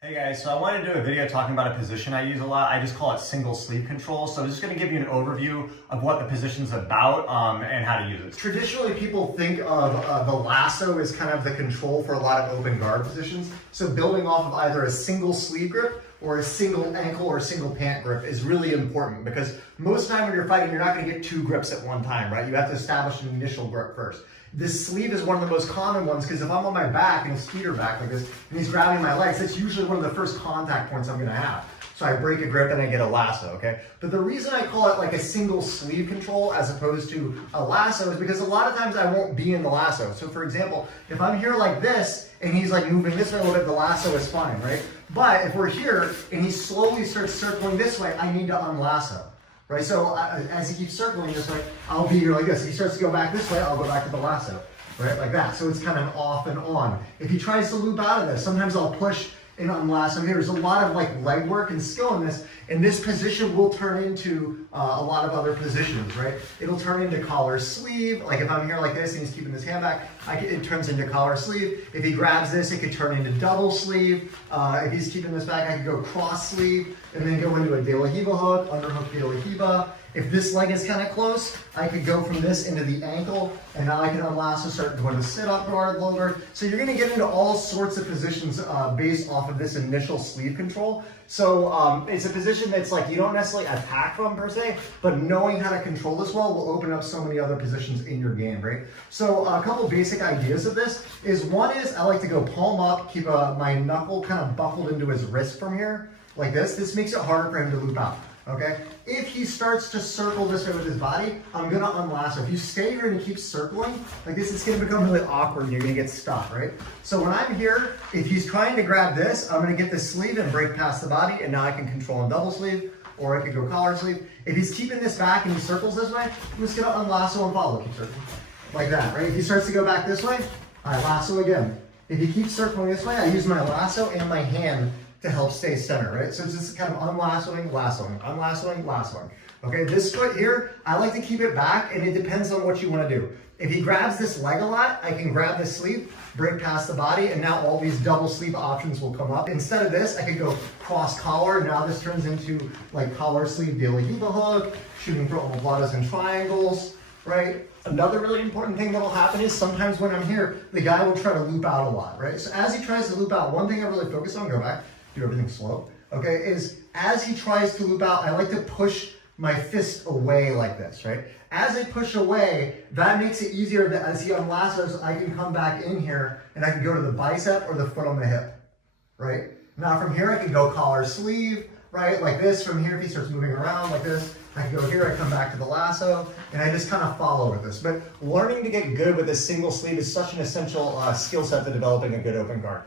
Hey guys, so I wanted to do a video talking about a position I use a lot. I just call it single sleeve control. So I'm just going to give you an overview of what the position's about and how to use it. Traditionally, people think of the lasso as kind of the control for a lot of open guard positions. So building off of either a single sleeve grip or a single ankle or a single pant grip is really important because most of the time when you're fighting, you're not going to get two grips at one time, right? You have to establish an initial grip first. This sleeve is one of the most common ones because if I'm on my back and he's feet back like this and he's grabbing my legs, that's usually one of the first contact points I'm going to have. So I break a grip and I get a lasso, okay? But the reason I call it like a single sleeve control as opposed to a lasso is because a lot of times I won't be in the lasso. So for example, if I'm here like this and he's like moving this way a little bit, the lasso is fine, right? But if we're here and he slowly starts circling this way, I need to unlasso. Right, so as he keeps circling this way, I'll be here like this. If he starts to go back this way, I'll go back to the lasso, right, like that. So it's kind of off and on. If he tries to loop out of this, sometimes I'll push and unlasso here. There's a lot of like leg work and skill in this, and this position will turn into a lot of other positions, right? It'll turn into collar sleeve. Like if I'm here like this and he's keeping his hand back, it turns into collar sleeve. If he grabs this, it could turn into double sleeve. If he's keeping this back, I could go cross sleeve and then go into a de la hiva hook, underhook de la hiva. If this leg is kind of close, I could go from this into the ankle, and now I can unlasso, start going to sit-up guard, low guard. So you're going to get into all sorts of positions based off of this initial sleeve control. So it's a position that's like you don't necessarily attack from per se, but knowing how to control this well will open up so many other positions in your game, right? So a couple basic ideas of this is one is I like to go palm up, keep my knuckle kind of buckled into his wrist from here, like this. This makes it harder for him to loop out. Okay, if he starts to circle this way with his body, I'm gonna unlasso. If you stay here and he keeps circling like this, it's gonna become really awkward and you're gonna get stuck, right? So when I'm here, if he's trying to grab this, I'm gonna get this sleeve and break past the body, and now I can control him double sleeve, or I could go collar sleeve. If he's keeping this back and he circles this way, I'm just gonna unlasso and follow, keep circling, like that, right? If he starts to go back this way, I lasso again. If he keeps circling this way, I use my lasso and my hand to help stay center, right? So it's just kind of unlassoing, lassoing, unlassoing, lassoing. Okay, this foot here, I like to keep it back, and it depends on what you want to do. If he grabs this leg a lot, I can grab this sleeve, break past the body, and now all these double sleeve options will come up. Instead of this, I could go cross collar. Now this turns into like collar sleeve, de la hiva hook, shooting for omoplatas and triangles, right? Another really important thing that will happen is sometimes when I'm here, the guy will try to loop out a lot, right? So as he tries to loop out, one thing I really focus on, go back, do everything slow, okay, is as he tries to loop out, I like to push my fist away like this, right? As I push away, that makes it easier that as he unlassos, I can come back in here and I can go to the bicep or the foot on the hip, right? Now from here, I can go collar sleeve, right? Like this. From here, if he starts moving around like this, I can go here, I come back to the lasso, and I just kind of follow with this. But learning to get good with a single sleeve is such an essential skill set to developing a good open guard.